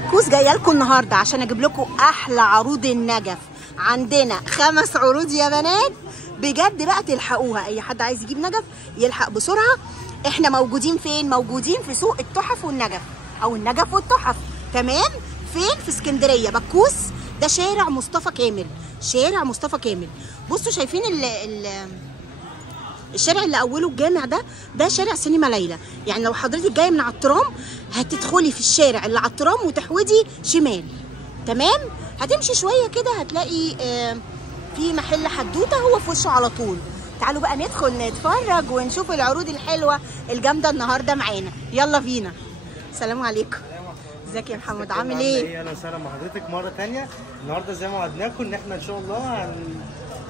كوس جايه لكم النهارده عشان اجيب لكم احلى عروض النجف. عندنا 5 عروض يا بنات بجد بقى تلحقوها. اي حد عايز يجيب نجف يلحق بسرعه. احنا موجودين فين؟ موجودين في سوق التحف والنجف او النجف والتحف. تمام؟ فين؟ في اسكندريه بكوس. ده شارع مصطفى كامل، شارع مصطفى كامل. بصوا شايفين الشارع اللي اوله الجامع ده شارع سينما ليلى. يعني لو حضرتك جايه من على الترام هتدخلي في الشارع اللي على الترام وتحودي شمال. تمام؟ هتمشي شويه كده هتلاقي في محل حدوته هو في وشه على طول. تعالوا بقى ندخل نتفرج ونشوف العروض الحلوه الجامده النهارده معانا. يلا بينا. السلام عليكم. ازيك يا محمد؟ عامل ايه؟ اهلا وسهلا بحضرتك مره ثانيه. النهارده زي ما وعدناكم ان احنا ان شاء الله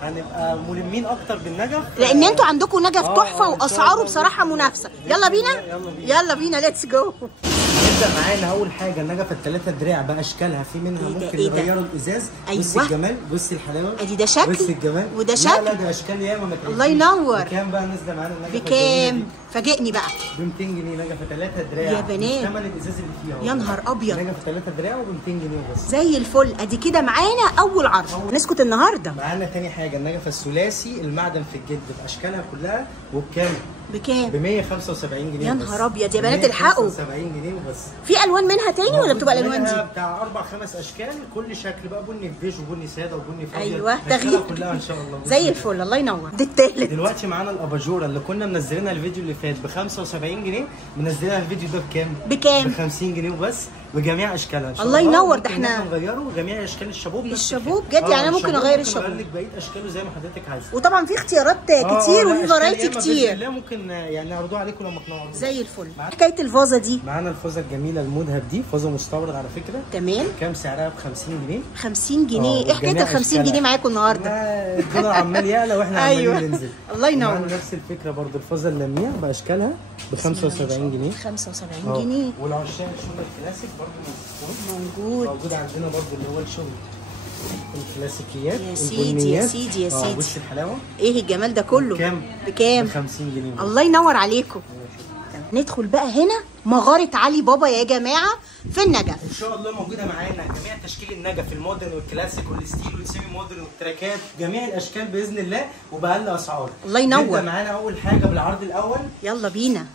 هنبقى ملمين اكتر بالنجف، لان انتوا عندكم نجف تحفه واسعاره بصراحه منافسه. يلا بينا يلا بينا ليتس جو. هنبدا معانا اول حاجه النجفه ال3 دراع باشكالها. في منها ممكن يغيروا الازاز. أيوة. بصي الجمال، بصي الحلاوه. ادي ده شكل، بصي الجمال وده شكل. لا ده اشكال ياما ما تعرفيش. الله ينور. بكام بقى نازله معانا النجفه؟ بكام؟ فاجئني بقى. ب 200 جنيه نجفه 3 دراع يا بنات، ثمن الازاز اللي فيها. يا نهار ابيض. نجفه 3 دراع وب 200 جنيه بس. زي الفل. ادي كده معانا اول عرض. نسكت النهارده. معانا تاني حاجه النجفه الثلاثي المعدن في الجلد باشكالها كلها. وبكام؟ بكام؟ ب 175 جنيه. يا نهار ابيض يا بنات الحقوا. 175 جنيه وبس. في الوان منها تاني ولا بتبقى الالوان دي؟ بتاع 4 5 اشكال، كل شكل بقى بني في بيج وبني ساده وبني في ابيض. ايوه تغيير كلها ان شاء الله زي الفل. الله ينور. ده التالت. دلوقتي معانا الاباجوره اللي كنا منزلينها الفيديو اللي فات ب 75 جنيه، منزلينها الفيديو ده بكام؟ بكام؟ ب 50 جنيه وبس، بجميع اشكالها ان شاء الله الله. ينور. ده احنا نغيره جميع اشكال الشابوب. الشابوب بجد يعني انا ممكن اغير الشابوب. اغير لك بقيه اشكاله زي ما حضرتك عايزه. وطبعا في اختيارات كتير وفي فرايتي كتير. لا ممكن يعني اعرضوها عليكم لما نعرض. زي الفل. حكايه الفازه دي معانا الفازه الجميله المذهب دي، فازه مستورد على فكره. تمام. كام سعرها؟ ب 50 جنيه. 50 جنيه. ايه حكايه ال 50 جنيه معاكم النهارده؟ الدولار عمال يعلى واحنا عمالين ننزل. الله ينور. نفس الفكره برضو الفازه اللميع باشكالها ب 75 جنيه. 75 جنيه. والعشاق الشغل الكلاسيك برضو موجود عندنا برضو اللي هو الشغل الكلاسيكيات. يا سيدي يا سيدي يا سيدي. بص الحلاوه. ايه الجمال ده كله؟ بكام؟ بكام؟ ب 50 جنيه. الله ينور عليكم. ندخل بقى هنا مغاره علي بابا يا جماعه في النجف. ان شاء الله موجوده معانا جميع تشكيل النجف، المودرن والكلاسيك والستيل والسيمي مودرن والتراكات، جميع الاشكال باذن الله وباقل اسعار. الله ينور. نبدا معانا اول حاجه بالعرض الاول. يلا بينا.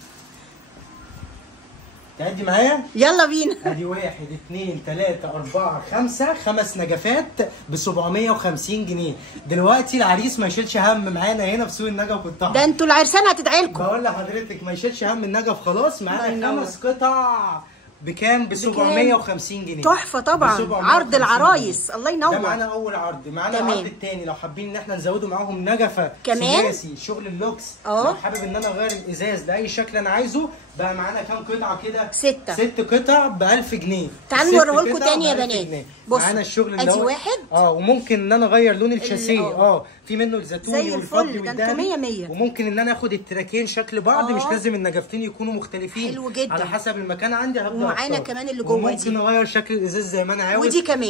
تعدي معايا؟ يلا بينا. ادي 1 2 3 4 5 5 نجفات ب 750 جنيه. دلوقتي العريس ما يشيلش هم معانا هنا في سوق النجف والطحن. ده انتوا العرسان هتدعي لكم. بقول لحضرتك ما يشيلش هم النجف خلاص. معانا 5 قطع بكام؟ ب 750 جنيه. تحفه طبعا. عرض العرايس. الله ينور. ده معانا اول عرض. معانا العرض الثاني لو حابين ان احنا نزوده معاهم نجفه كمان سياسي شغل اللوكس. لو حابب ان انا اغير الازاز لاي شكل انا عايزه بقى معانا كام قطعه كده؟ 6 قطع ب 1000 جنيه. تعالوا نوريه لكم تاني يا بنات. بص معانا الشغل اللي ادي واحد. وممكن ان انا اغير لون الشاسيه. في منه الزيتوني والفضي والذهبي. وممكن ان انا اخد التراكين شكل بعض. مش لازم النجفتين يكونوا مختلفين. حلو جدا. على حسب المكان عندي هبدا ومعانا كمان اللي جوه دي. ممكن اغير شكل الازاز زي ما انا عاوز.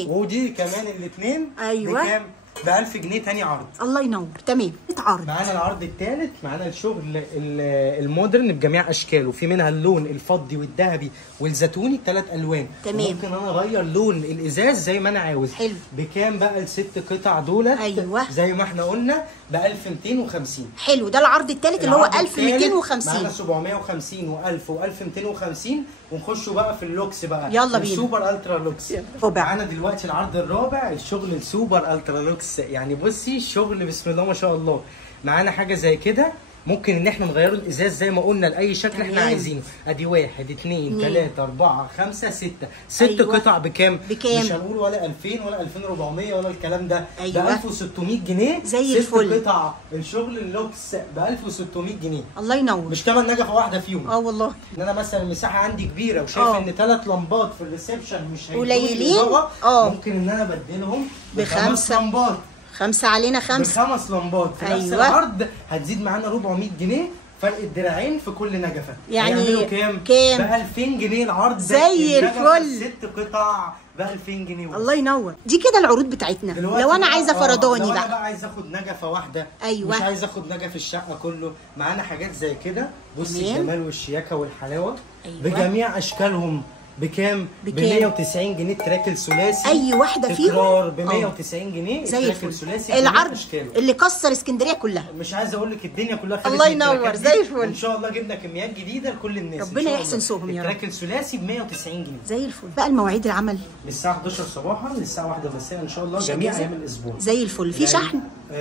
ودي كمان الاثنين. ايوه. بكام؟ ب 1000 جنيه تاني عرض. الله ينور. تمام. اتعرض. معانا العرض الثالث. معانا الشغل المودرن بجميع اشكاله. في منها اللون الفضي والذهبي والزيتوني 3 الوان. تمام. ممكن انا اغير لون الازاز زي ما انا عاوز. حلو. بكام بقى ال6 قطع دولت؟ ايوه زي ما احنا قلنا ب 1250. حلو. ده العرض الثالث اللي هو 1250. معانا 750 و1000 و1250. ونخشوا بقى في اللوكس بقى. يلا بينا. السوبر الترا لوكس. معانا دلوقتي العرض الرابع الشغل السوبر الترا لوكس. يعني بصي الشغل بسم الله ما شاء الله. معانا حاجه زي كده ممكن ان احنا نغيره الازاز زي ما قلنا لاي شكل احنا عايزينه. ادي 1 2 3 4 5 6 6 قطع بكام؟ مش هنقول ولا 2000 ولا 2400 ولا الكلام ده. ده 1600 جنيه زي الفل. 6 قطع الشغل اللوكس ب 1600 جنيه. الله ينور. مش تمن نجفه واحده فيهم. والله ان انا مثلا المساحه عندي كبيره وشايف ان 3 لمبات في الريسبشن مش قليلين. ممكن ان انا ابدلهم ب5 لمبات. 5 علينا 5 ب5 لمبات في نفس العرض. هتزيد معانا 400 جنيه فرق الدراعين في كل نجفه. يعني كام؟ ب 2000 جنيه العرض. زي الفل. 6 قطع ب 2000 جنيه. الله ينور. دي كده العروض بتاعتنا. لو انا عايزه فرداني لو بقى. انا بقى عايز اخد نجفه واحده. ايوه. مش عايز اخد نجف الشقه كله. معانا حاجات زي كده. بصي الجمال والشياكه والحلاوه. بجميع اشكالهم بكام؟ ب 190 جنيه التراك الثلاثي. اي واحده فيهم تكرار ب 190 جنيه زي التراك الفل. الثلاثي. العرض اللي كسر اسكندريه كلها. مش عايز اقول لك الدنيا كلها خدت. الله ينور، زي الفل. ان شاء الله جبنا كميات جديده لكل الناس. ربنا يحسن سوقهم يا رب. التراك الثلاثي ب 190 جنيه زي الفل. بقى المواعيد العمل من الساعه 11 صباحا للساعه 1 مساء ان شاء الله جميع ايام الاسبوع. زي الفل. في شحن؟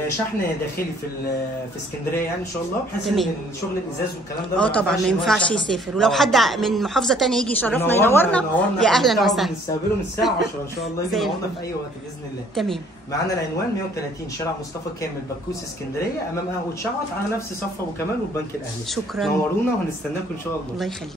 شحن داخلي في اسكندريه يعني ان شاء الله، بحيث ان الشغل الازاز والكلام ده طبعا ما ينفعش يسافر. ولو حد من محافظه ثانيه يجي يشرفنا ينورنا يا اهلا وسهلا. نستقبله من الساعه 10 ان شاء الله، يجي ينورنا في اي وقت باذن الله. تمام. معانا العنوان 130 شارع مصطفى كامل بكوس اسكندريه، امام قهوه شعبط على نفس صف ابو كمال والبنك الاهلي. شكرا. نورونا وهنستناكم ان شاء الله. الله يخليك.